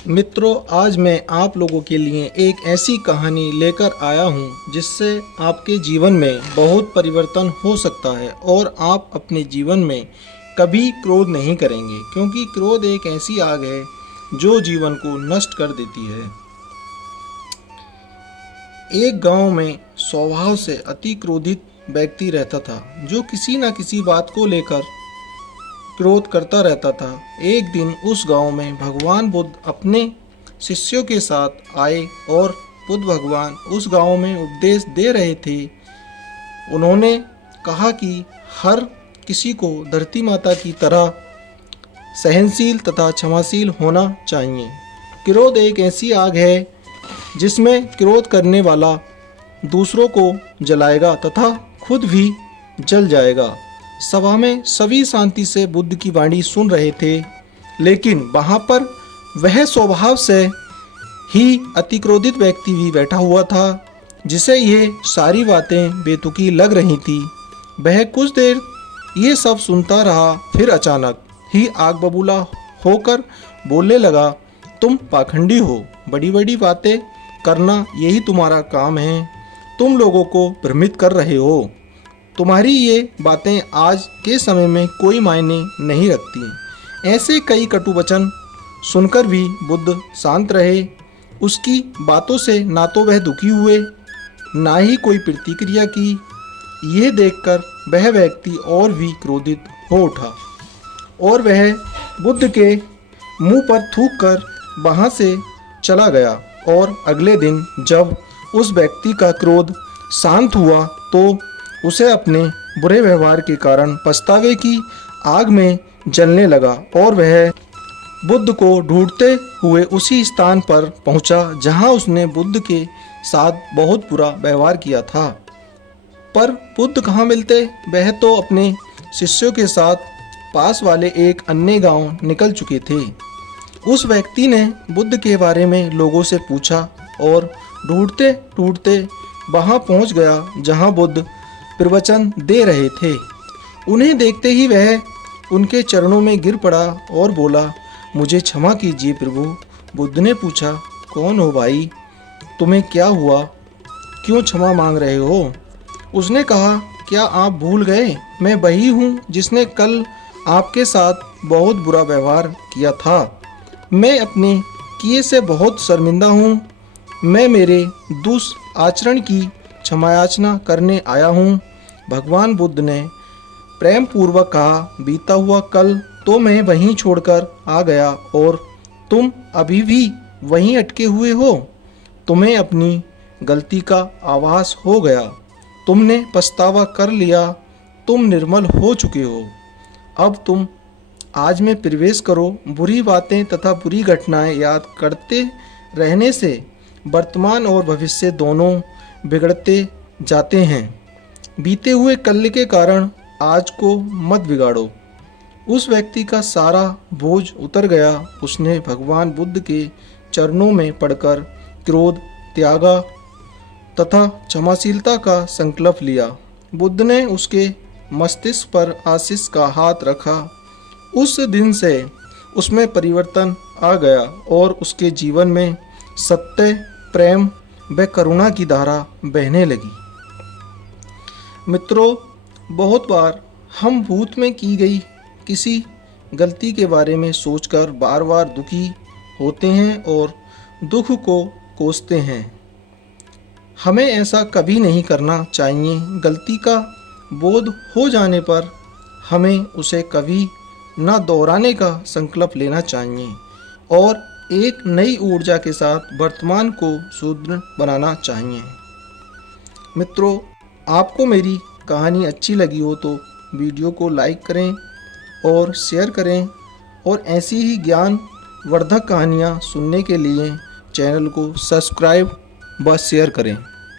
मित्रों, आज मैं आप लोगों के लिए एक ऐसी कहानी लेकर आया हूं जिससे आपके जीवन में बहुत परिवर्तन हो सकता है और आप अपने जीवन में कभी क्रोध नहीं करेंगे, क्योंकि क्रोध एक ऐसी आग है जो जीवन को नष्ट कर देती है। एक गांव में स्वभाव से अति क्रोधित व्यक्ति रहता था, जो किसी न किसी बात को लेकर क्रोध करता रहता था। एक दिन उस गांव में भगवान बुद्ध अपने शिष्यों के साथ आए और बुद्ध भगवान उस गांव में उपदेश दे रहे थे। उन्होंने कहा कि हर किसी को धरती माता की तरह सहनशील तथा क्षमाशील होना चाहिए। क्रोध एक ऐसी आग है जिसमें क्रोध करने वाला दूसरों को जलाएगा तथा खुद भी जल जाएगा। सभा में सभी शांति से बुद्ध की वाणी सुन रहे थे, लेकिन वहाँ पर वह स्वभाव से ही अतिक्रोधित व्यक्ति भी बैठा हुआ था, जिसे ये सारी बातें बेतुकी लग रही थी। वह कुछ देर ये सब सुनता रहा, फिर अचानक ही आग बबूला होकर बोलने लगा, तुम पाखंडी हो, बड़ी बड़ी बातें करना यही तुम्हारा काम है, तुम लोगों को भ्रमित कर रहे हो। तुम्हारी ये बातें आज के समय में कोई मायने नहीं रखती। ऐसे कई कटु वचन सुनकर भी बुद्ध शांत रहे। उसकी बातों से ना तो वह दुखी हुए, ना ही कोई प्रतिक्रिया की। ये देखकर वह व्यक्ति और भी क्रोधित हो उठा और वह बुद्ध के मुंह पर थूक कर वहाँ से चला गया। और अगले दिन जब उस व्यक्ति का क्रोध शांत हुआ तो उसे अपने बुरे व्यवहार के कारण पछतावे की आग में जलने लगा और वह बुद्ध को ढूंढते हुए उसी स्थान पर पहुंचा जहां उसने बुद्ध के साथ बहुत बुरा व्यवहार किया था। पर बुद्ध कहाँ मिलते? वह तो अपने शिष्यों के साथ पास वाले एक अन्य गांव निकल चुके थे। उस व्यक्ति ने बुद्ध के बारे में लोगों से पूछा और ढूंढते ढूंढते वहां पहुंच गया जहां बुद्ध प्रवचन दे रहे थे। उन्हें देखते ही वह उनके चरणों में गिर पड़ा और बोला, मुझे क्षमा कीजिए प्रभु। बुद्ध ने पूछा, कौन हो भाई, तुम्हें क्या हुआ, क्यों क्षमा मांग रहे हो? उसने कहा, क्या आप भूल गए, मैं वही हूँ जिसने कल आपके साथ बहुत बुरा व्यवहार किया था। मैं अपने किए से बहुत शर्मिंदा हूँ। मैं मेरे दुष्आचरण की क्षमा याचना करने आया हूँ। भगवान बुद्ध ने प्रेम पूर्वक कहा, बीता हुआ कल तो मैं वहीं छोड़कर आ गया और तुम अभी भी वहीं अटके हुए हो। तुम्हें अपनी गलती का आभास हो गया, तुमने पछतावा कर लिया, तुम निर्मल हो चुके हो। अब तुम आज में प्रवेश करो। बुरी बातें तथा बुरी घटनाएं याद करते रहने से वर्तमान और भविष्य दोनों बिगड़ते जाते हैं। बीते हुए कल के कारण आज को मत बिगाड़ो। उस व्यक्ति का सारा बोझ उतर गया। उसने भगवान बुद्ध के चरणों में पड़कर क्रोध त्यागा तथा क्षमाशीलता का संकल्प लिया। बुद्ध ने उसके मस्तिष्क पर आशीष का हाथ रखा। उस दिन से उसमें परिवर्तन आ गया और उसके जीवन में सत्य, प्रेम व करुणा की धारा बहने लगी। मित्रों, बहुत बार हम भूत में की गई किसी गलती के बारे में सोचकर बार बार दुखी होते हैं और दुख को कोसते हैं। हमें ऐसा कभी नहीं करना चाहिए। गलती का बोध हो जाने पर हमें उसे कभी न दोहराने का संकल्प लेना चाहिए और एक नई ऊर्जा के साथ वर्तमान को सुदृढ़ बनाना चाहिए। मित्रों, आपको मेरी कहानी अच्छी लगी हो तो वीडियो को लाइक करें और शेयर करें और ऐसी ही ज्ञानवर्धक कहानियाँ सुनने के लिए चैनल को सब्सक्राइब व शेयर करें।